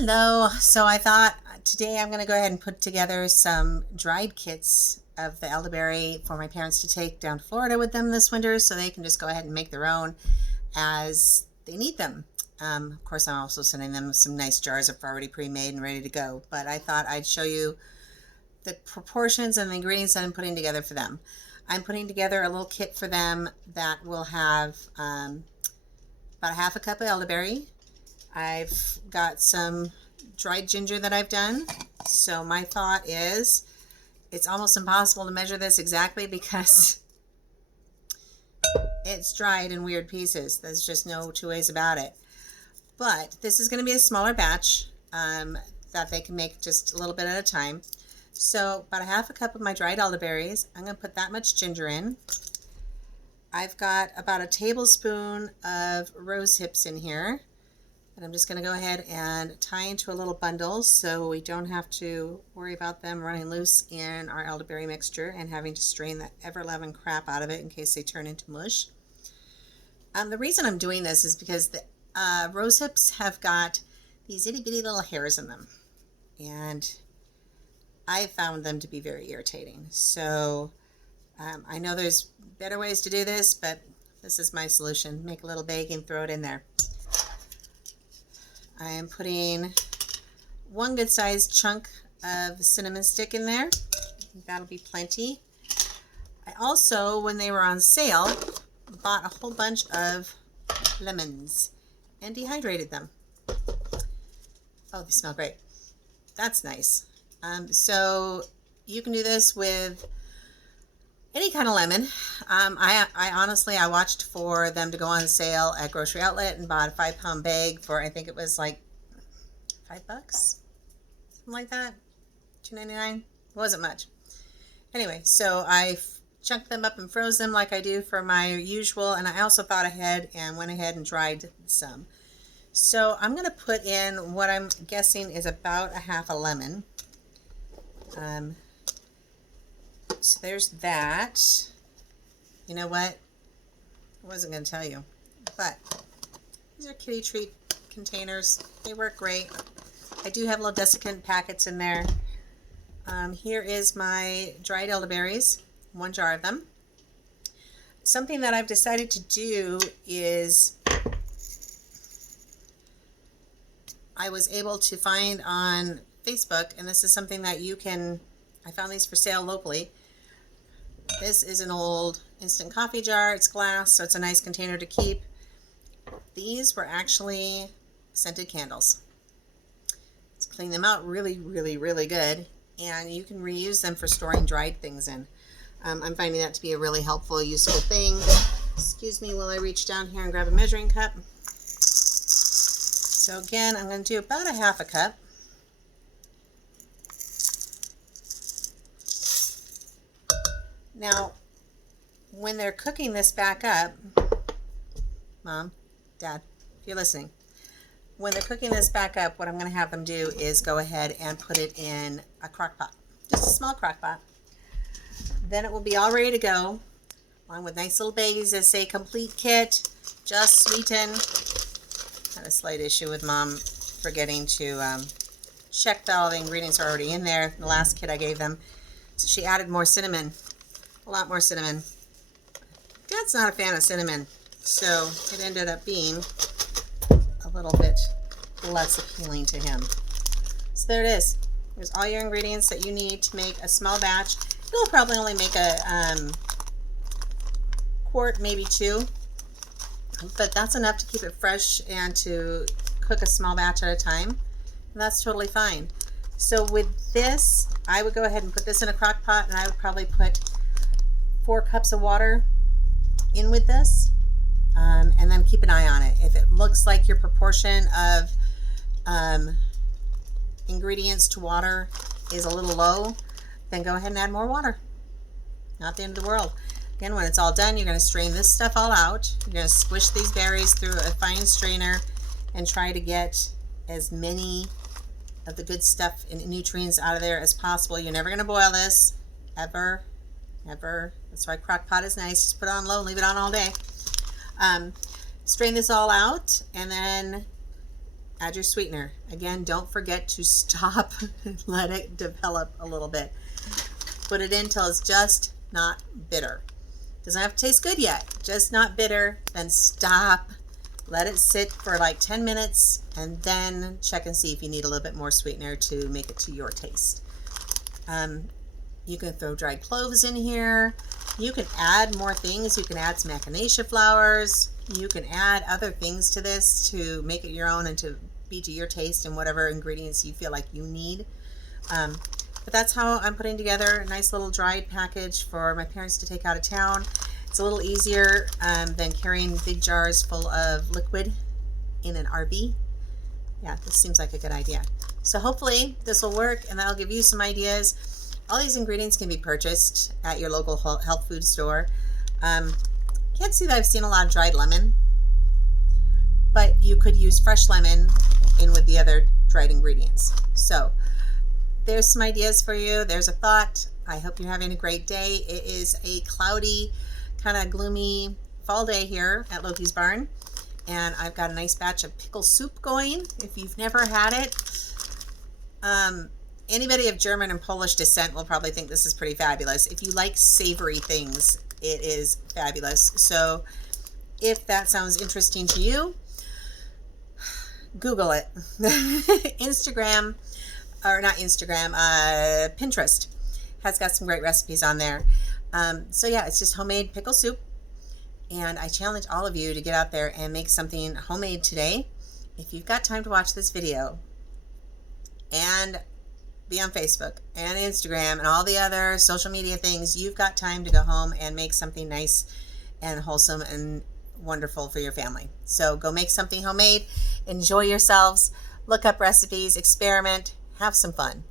Hello. So I thought today I'm going to go ahead and put together some dried kits of the elderberry for my parents to take down to Florida with them this winter so they can just go ahead and make their own as they need them. Of course, I'm also sending them some nice jars of already pre-made and ready to go, but I thought I'd show you the proportions and the ingredients that I'm putting together for them. I'm putting together a little kit for them that will have about a half a cup of elderberry. I've got some dried ginger that I've done. So my thought is it's almost impossible to measure this exactly because it's dried in weird pieces. There's just no two ways about it. But this is going to be a smaller batch that they can make just a little bit at a time. So about a half a cup of my dried elderberries. I'm going to put that much ginger in. I've got about a tablespoon of rose hips in here. And I'm just going to go ahead and tie into a little bundle so we don't have to worry about them running loose in our elderberry mixture and having to strain the ever-loving crap out of it in case they turn into mush. The reason I'm doing this is because the rose hips have got these itty-bitty little hairs in them. And I found them to be very irritating. So I know there's better ways to do this, but this is my solution. Make a little bag and throw it in there. I am putting one good sized chunk of cinnamon stick in there. That'll be plenty. I also, when they were on sale, bought a whole bunch of lemons and dehydrated them. Oh, they smell great. That's nice. So you can do this with any kind of lemon. I honestly, I watched for them to go on sale at Grocery Outlet and bought a 5-pound bag for, I think it was like $5, something like that, $2.99. It wasn't much. Anyway, so I chunked them up and froze them like I do for my usual, and I also thought ahead and went ahead and dried some. So I'm going to put in what I'm guessing is about a half a lemon. So there's that. You know what? I wasn't going to tell you, but these are kitty treat containers. They work great. I do have little desiccant packets in there. Here is my dried elderberries, 1 jar of them. Something that I've decided to do is I was able to find on Facebook, and this is something that you can, I found these for sale locally. This is an old instant coffee jar. It's glass, so it's a nice container to keep. These were actually scented candles. Let's clean them out really, really, really good, and you can reuse them for storing dried things in. I'm finding that to be a really helpful, useful thing. Excuse me while I reach down here and grab a measuring cup. So again, I'm going to do about a half a cup. Now, when they're cooking this back up, Mom, Dad, if you're listening, when they're cooking this back up, what I'm going to have them do is go ahead and put it in a crock pot, just a small crock pot. Then it will be all ready to go, along with nice little baggies that say complete kit, just sweeten. Had a slight issue with Mom forgetting to check that all the ingredients are already in there. The last kit I gave them, so she added more cinnamon. A lot more cinnamon. Dad's not a fan of cinnamon, so it ended up being a little bit less appealing to him. So there it is. There's all your ingredients that you need to make a small batch. You'll probably only make a quart, maybe 2, but that's enough to keep it fresh and to cook a small batch at a time, and that's totally fine. So with this, I would go ahead and put this in a crock pot, and I would probably put 4 cups of water in with this, and then keep an eye on it. If it looks like your proportion of ingredients to water is a little low, then go ahead and add more water. Not the end of the world. Again, when it's all done, you're going to strain this stuff all out. You're going to squish these berries through a fine strainer and try to get as many of the good stuff and nutrients out of there as possible. You're never going to boil this, ever. Never. That's why crock pot is nice. Just put it on low and leave it on all day. Strain this all out, and then add your sweetener. Again, don't forget to stop, let it develop a little bit. Put it in till it's just not bitter. Doesn't have to taste good yet, just not bitter. Then stop, let it sit for like 10 minutes, and then check and see if you need a little bit more sweetener to make it to your taste. You can throw dried cloves in here. You can add more things. You can add some echinacea flowers. You can add other things to this to make it your own and to be to your taste and whatever ingredients you feel like you need. But that's how I'm putting together a nice little dried package for my parents to take out of town. It's a little easier than carrying big jars full of liquid in an RV. Yeah, this seems like a good idea. So hopefully this will work, and that'll give you some ideas. All these ingredients can be purchased at your local health food store. Can't see that I've seen a lot of dried lemon, but you could use fresh lemon in with the other dried ingredients. So there's some ideas for you. There's a thought. I hope you're having a great day. It is a cloudy, kind of gloomy fall day here at Loki's Barn, and I've got a nice batch of pickle soup going. If you've never had it, anybody of German and Polish descent will probably think this is pretty fabulous. If you like savory things, it is fabulous. So if that sounds interesting to you, Google it. Instagram, or not Instagram, Pinterest has got some great recipes on there. So yeah, it's just homemade pickle soup. And I challenge all of you to get out there and make something homemade today. If you've got time to watch this video and be on Facebook and Instagram and all the other social media things, you've got time to go home and make something nice and wholesome and wonderful for your family. So go make something homemade, enjoy yourselves, look up recipes, experiment, have some fun.